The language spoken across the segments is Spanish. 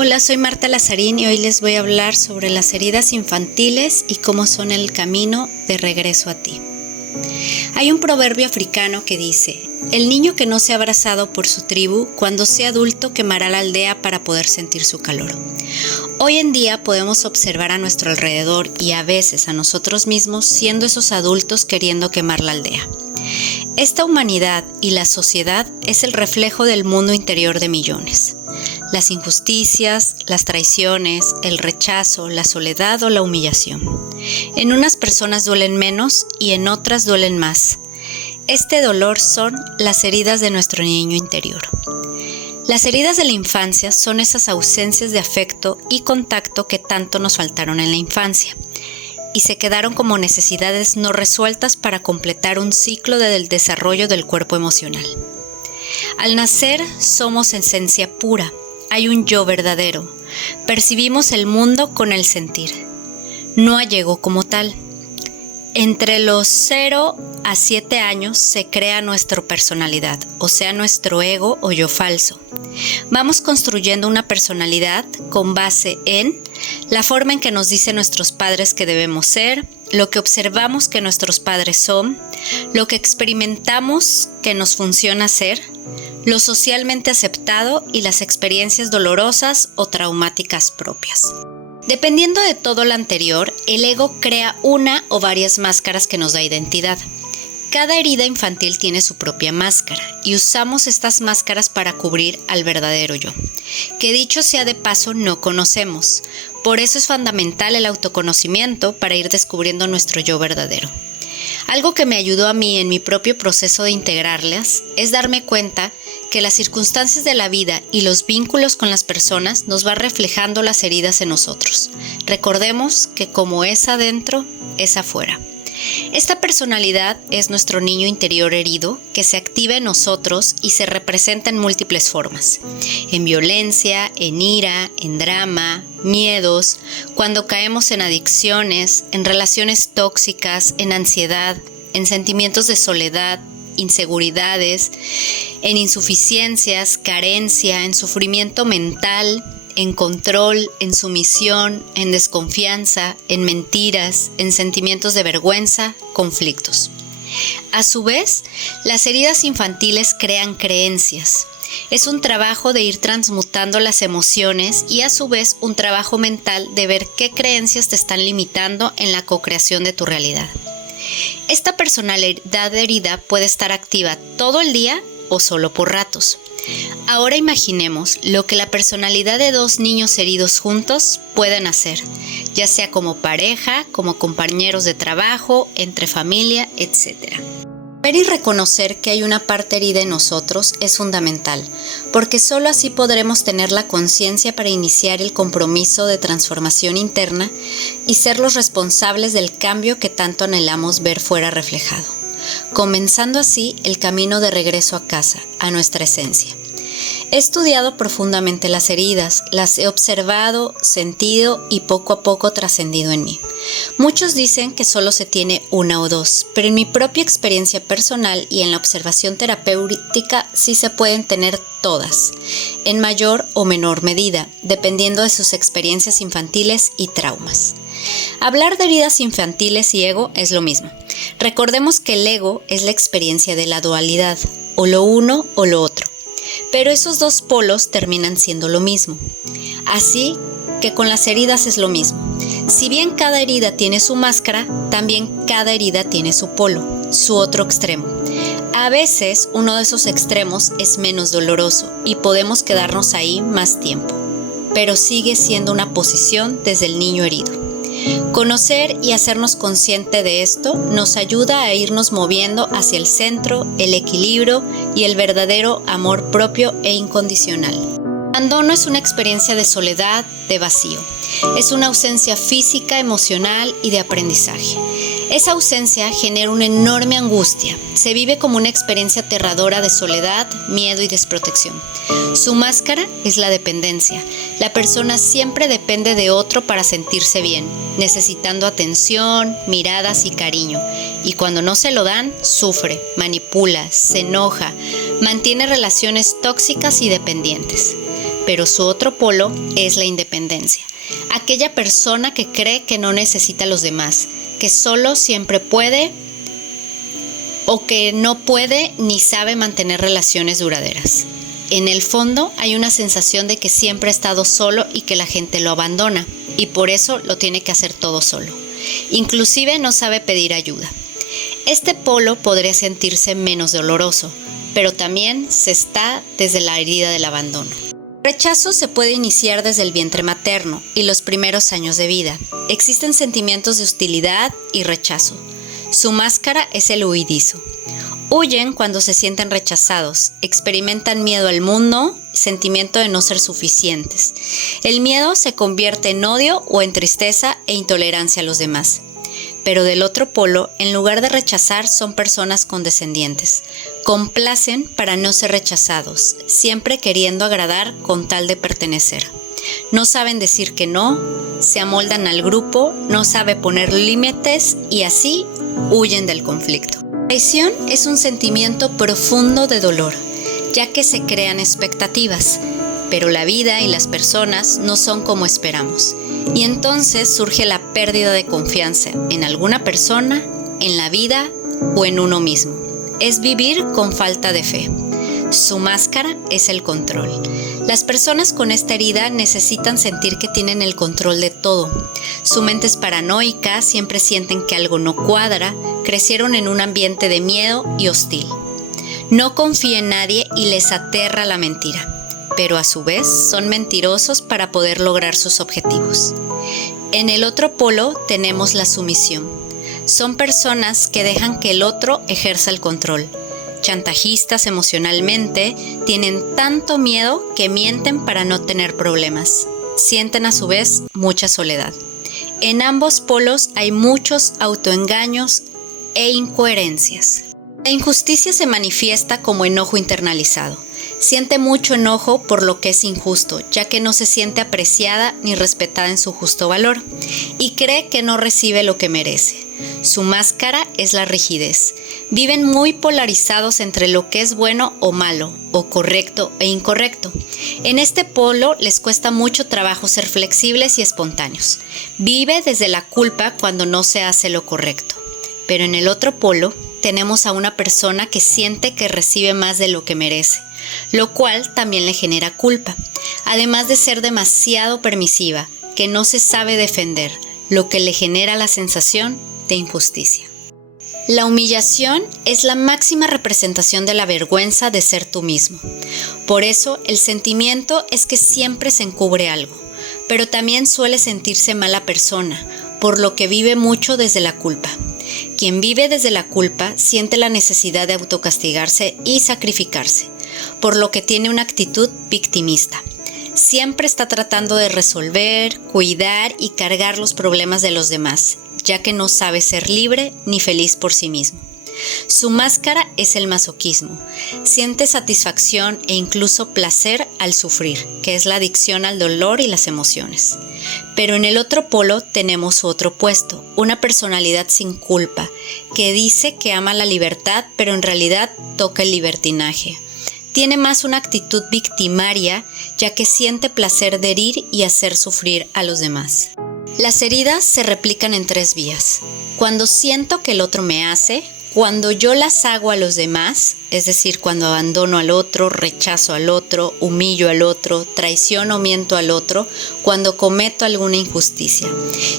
Hola, soy Marta Lazarín y hoy les voy a hablar sobre las heridas infantiles y cómo son el camino de regreso a ti. Hay un proverbio africano que dice: el niño que no sea abrazado por su tribu, cuando sea adulto quemará la aldea para poder sentir su calor. Hoy en día podemos observar a nuestro alrededor y a veces a nosotros mismos siendo esos adultos queriendo quemar la aldea. Esta humanidad y la sociedad es el reflejo del mundo interior de millones. Las injusticias, las traiciones, el rechazo, la soledad o la humillación. En unas personas duelen menos y en otras duelen más. Este dolor son las heridas de nuestro niño interior. Las heridas de la infancia son esas ausencias de afecto y contacto que tanto nos faltaron en la infancia y se quedaron como necesidades no resueltas para completar un ciclo del desarrollo del cuerpo emocional. Al nacer somos esencia pura, hay un yo verdadero, percibimos el mundo con el sentir, no hay ego como tal. Entre los 0 a 7 años se crea nuestra personalidad, o sea, nuestro ego o yo falso. Vamos construyendo una personalidad con base en la forma en que nos dicen nuestros padres que debemos ser, lo que observamos que nuestros padres son, lo que experimentamos que nos funciona ser, lo socialmente aceptado y las experiencias dolorosas o traumáticas propias. Dependiendo de todo lo anterior, el ego crea una o varias máscaras que nos da identidad. Cada herida infantil tiene su propia máscara y usamos estas máscaras para cubrir al verdadero yo, que dicho sea de paso no conocemos. Por eso es fundamental el autoconocimiento para ir descubriendo nuestro yo verdadero. Algo que me ayudó a mí en mi propio proceso de integrarlas es darme cuenta que las circunstancias de la vida y los vínculos con las personas nos van reflejando las heridas en nosotros. Recordemos que como es adentro, es afuera. Esta personalidad es nuestro niño interior herido que se activa en nosotros y se representa en múltiples formas. En violencia, en ira, en drama, miedos, cuando caemos en adicciones, en relaciones tóxicas, en ansiedad, en sentimientos de soledad, inseguridades, en insuficiencias, carencia, en sufrimiento mental, en control, en sumisión, en desconfianza, en mentiras, en sentimientos de vergüenza, conflictos. A su vez, las heridas infantiles crean creencias. Es un trabajo de ir transmutando las emociones y a su vez un trabajo mental de ver qué creencias te están limitando en la co-creación de tu realidad. Esta personalidad herida puede estar activa todo el día o solo por ratos. Ahora imaginemos lo que la personalidad de dos niños heridos juntos pueden hacer, ya sea como pareja, como compañeros de trabajo, entre familia, etc. Ver y reconocer que hay una parte herida en nosotros es fundamental, porque solo así podremos tener la conciencia para iniciar el compromiso de transformación interna y ser los responsables del cambio que tanto anhelamos ver fuera reflejado, comenzando así el camino de regreso a casa, a nuestra esencia. He estudiado profundamente las heridas, las he observado, sentido y poco a poco trascendido en mí. Muchos dicen que solo se tiene una o dos, pero en mi propia experiencia personal y en la observación terapéutica sí se pueden tener todas, en mayor o menor medida, dependiendo de sus experiencias infantiles y traumas. Hablar de heridas infantiles y ego es lo mismo. Recordemos que el ego es la experiencia de la dualidad, o lo uno o lo otro. Pero esos dos polos terminan siendo lo mismo. Así que con las heridas es lo mismo. Si bien cada herida tiene su máscara, también cada herida tiene su polo, su otro extremo. A veces uno de esos extremos es menos doloroso y podemos quedarnos ahí más tiempo, pero sigue siendo una posición desde el niño herido. Conocer y hacernos consciente de esto nos ayuda a irnos moviendo hacia el centro, el equilibrio y el verdadero amor propio e incondicional. El abandono es una experiencia de soledad, de vacío. Es una ausencia física, emocional y de aprendizaje. Esa ausencia genera una enorme angustia. Se vive como una experiencia aterradora de soledad, miedo y desprotección. Su máscara es la dependencia. La persona siempre depende de otro para sentirse bien, necesitando atención, miradas y cariño. Y cuando no se lo dan, sufre, manipula, se enoja, mantiene relaciones tóxicas y dependientes. pero su otro polo es la independencia. Aquella persona que cree que no necesita a los demás, que solo siempre puede o que no puede ni sabe mantener relaciones duraderas. En el fondo hay una sensación de que siempre ha estado solo y que la gente lo abandona y por eso lo tiene que hacer todo solo. Inclusive no sabe pedir ayuda. Este polo podría sentirse menos doloroso, pero también se está desde la herida del abandono. El rechazo se puede iniciar desde el vientre materno y los primeros años de vida. Existen sentimientos de hostilidad y rechazo. Su máscara es el huidizo. Huyen cuando se sienten rechazados, experimentan miedo al mundo, sentimiento de no ser suficientes. El miedo se convierte en odio o en tristeza e intolerancia a los demás. Pero del otro polo, en lugar de rechazar, son personas condescendientes. Complacen para no ser rechazados, siempre queriendo agradar con tal de pertenecer. No saben decir que no, se amoldan al grupo, no saben poner límites y así huyen del conflicto. La traición es un sentimiento profundo de dolor, ya que se crean expectativas, pero la vida y las personas no son como esperamos. Y entonces surge la pérdida de confianza en alguna persona, en la vida o en uno mismo. Es vivir con falta de fe. Su máscara es el control. Las personas con esta herida necesitan sentir que tienen el control de todo. Su mente es paranoica, siempre sienten que algo no cuadra, crecieron en un ambiente de miedo y hostil. No confía en nadie y les aterra la mentira, pero a su vez son mentirosos para poder lograr sus objetivos. En el otro polo tenemos la sumisión. Son personas que dejan que el otro ejerza el control. Chantajistas emocionalmente, tienen tanto miedo que mienten para no tener problemas. Sienten a su vez mucha soledad. En ambos polos hay muchos autoengaños e incoherencias. La injusticia se manifiesta como enojo internalizado. Siente mucho enojo por lo que es injusto, ya que no se siente apreciada ni respetada en su justo valor, y cree que no recibe lo que merece. Su máscara es la rigidez. Viven muy polarizados entre lo que es bueno o malo, o correcto e incorrecto. En este polo les cuesta mucho trabajo ser flexibles y espontáneos. Vive desde la culpa cuando no se hace lo correcto. Pero en el otro polo tenemos a una persona que siente que recibe más de lo que merece, lo cual también le genera culpa, además de ser demasiado permisiva, que no se sabe defender, lo que le genera la sensación de injusticia. La humillación es la máxima representación de la vergüenza de ser tú mismo. Por eso, el sentimiento es que siempre se encubre algo, pero también suele sentirse mala persona, por lo que vive mucho desde la culpa. Quien vive desde la culpa siente la necesidad de autocastigarse y sacrificarse, por lo que tiene una actitud victimista. Siempre está tratando de resolver, cuidar y cargar los problemas de los demás, ya que no sabe ser libre ni feliz por sí mismo. Su máscara es el masoquismo. Siente satisfacción e incluso placer al sufrir, que es la adicción al dolor y las emociones. Pero en el otro polo tenemos su otro opuesto, una personalidad sin culpa, que dice que ama la libertad, pero en realidad toca el libertinaje. Tiene más una actitud victimaria, ya que siente placer de herir y hacer sufrir a los demás. Las heridas se replican en 3 vías. Cuando siento que el otro me hace, cuando yo las hago a los demás, es decir, cuando abandono al otro, rechazo al otro, humillo al otro, traiciono o miento al otro, cuando cometo alguna injusticia.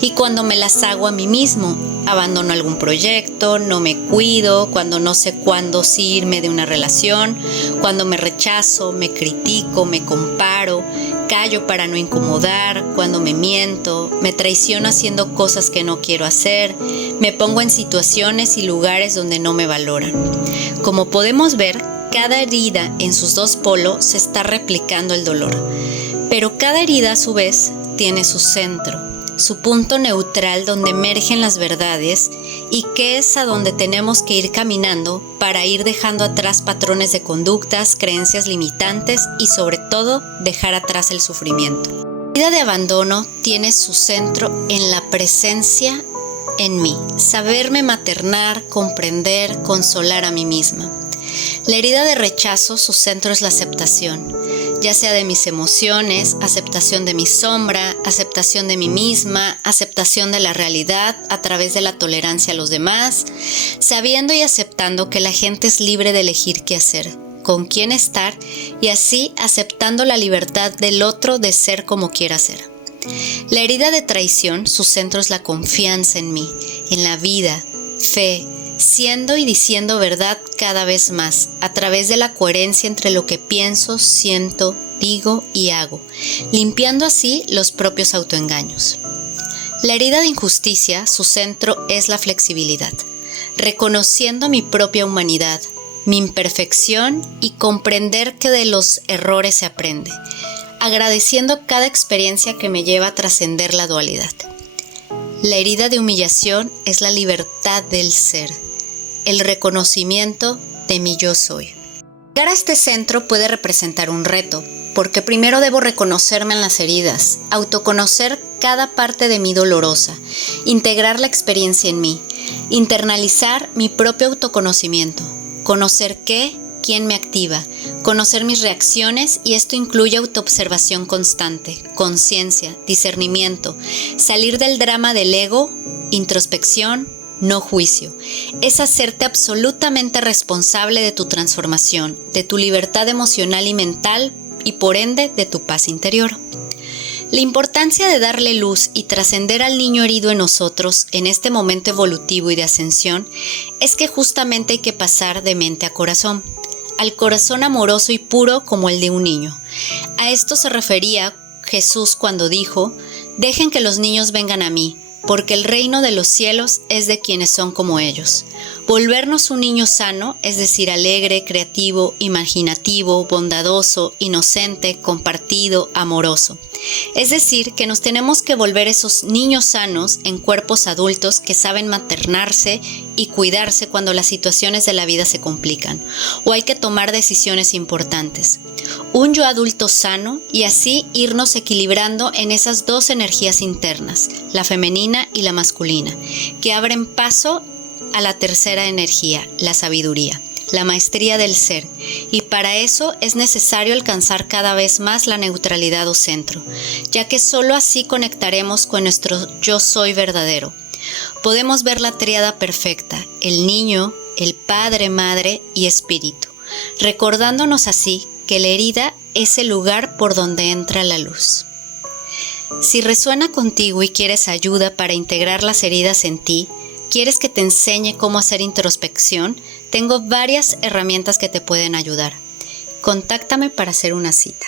Y cuando me las hago a mí mismo, abandono algún proyecto, no me cuido, cuando no sé cuándo sí irme de una relación, cuando me rechazo, me critico, me comparo, callo para no incomodar, cuando me miento, me traiciono haciendo cosas que no quiero hacer, me pongo en situaciones y lugares donde no me valoran. Como podemos ver, cada herida en sus 2 polos se está replicando el dolor, pero cada herida a su vez tiene su centro, su punto neutral donde emergen las verdades y que es a donde tenemos que ir caminando para ir dejando atrás patrones de conductas, creencias limitantes y sobre todo dejar atrás el sufrimiento. La vida de abandono tiene su centro en la presencia en mí, saberme maternar, comprender, consolar a mí misma. La herida de rechazo, su centro es la aceptación. ya sea de mis emociones, aceptación de mi sombra, aceptación de mí misma, aceptación de la realidad a través de la tolerancia a los demás, sabiendo y aceptando que la gente es libre de elegir qué hacer, con quién estar y así aceptando la libertad del otro de ser como quiera ser. La herida de traición, su centro es la confianza en mí, en la vida, fe, siendo y diciendo verdad cada vez más, a través de la coherencia entre lo que pienso, siento, digo y hago, limpiando así los propios autoengaños. La herida de injusticia, su centro es la flexibilidad, reconociendo mi propia humanidad, mi imperfección y comprender que de los errores se aprende, agradeciendo cada experiencia que me lleva a trascender la dualidad. La herida de humillación es la libertad del ser, el reconocimiento de mi yo soy. Llegar a este centro puede representar un reto, porque primero debo reconocerme en las heridas, autoconocer cada parte de mí dolorosa, integrar la experiencia en mí, internalizar mi propio autoconocimiento, conocer quién me activa, conocer mis reacciones y esto incluye autoobservación constante, conciencia, discernimiento, salir del drama del ego, introspección, no juicio. Es hacerte absolutamente responsable de tu transformación, de tu libertad emocional y mental y por ende de tu paz interior. La importancia de darle luz y trascender al niño herido en nosotros en este momento evolutivo y de ascensión es que justamente hay que pasar de mente a corazón, al corazón amoroso y puro como el de un niño. A esto se refería Jesús cuando dijo: «Dejen que los niños vengan a mí, porque el reino de los cielos es de quienes son como ellos». Volvernos un niño sano, es decir, alegre, creativo, imaginativo, bondadoso, inocente, compartido, amoroso. Es decir, que nos tenemos que volver esos niños sanos en cuerpos adultos que saben maternarse y cuidarse cuando las situaciones de la vida se complican o hay que tomar decisiones importantes. Un yo adulto sano y así irnos equilibrando en esas dos energías internas, la femenina y la masculina, que abren paso a la tercera energía, la sabiduría, la maestría del ser, y para eso es necesario alcanzar cada vez más la neutralidad o centro, ya que solo así conectaremos con nuestro yo soy verdadero. Podemos ver la tríada perfecta, el niño, el padre, madre y espíritu, recordándonos así que la herida es el lugar por donde entra la luz. Si resuena contigo y quieres ayuda para integrar las heridas en ti, ¿quieres que te enseñe cómo hacer introspección? Tengo varias herramientas que te pueden ayudar. Contáctame para hacer una cita.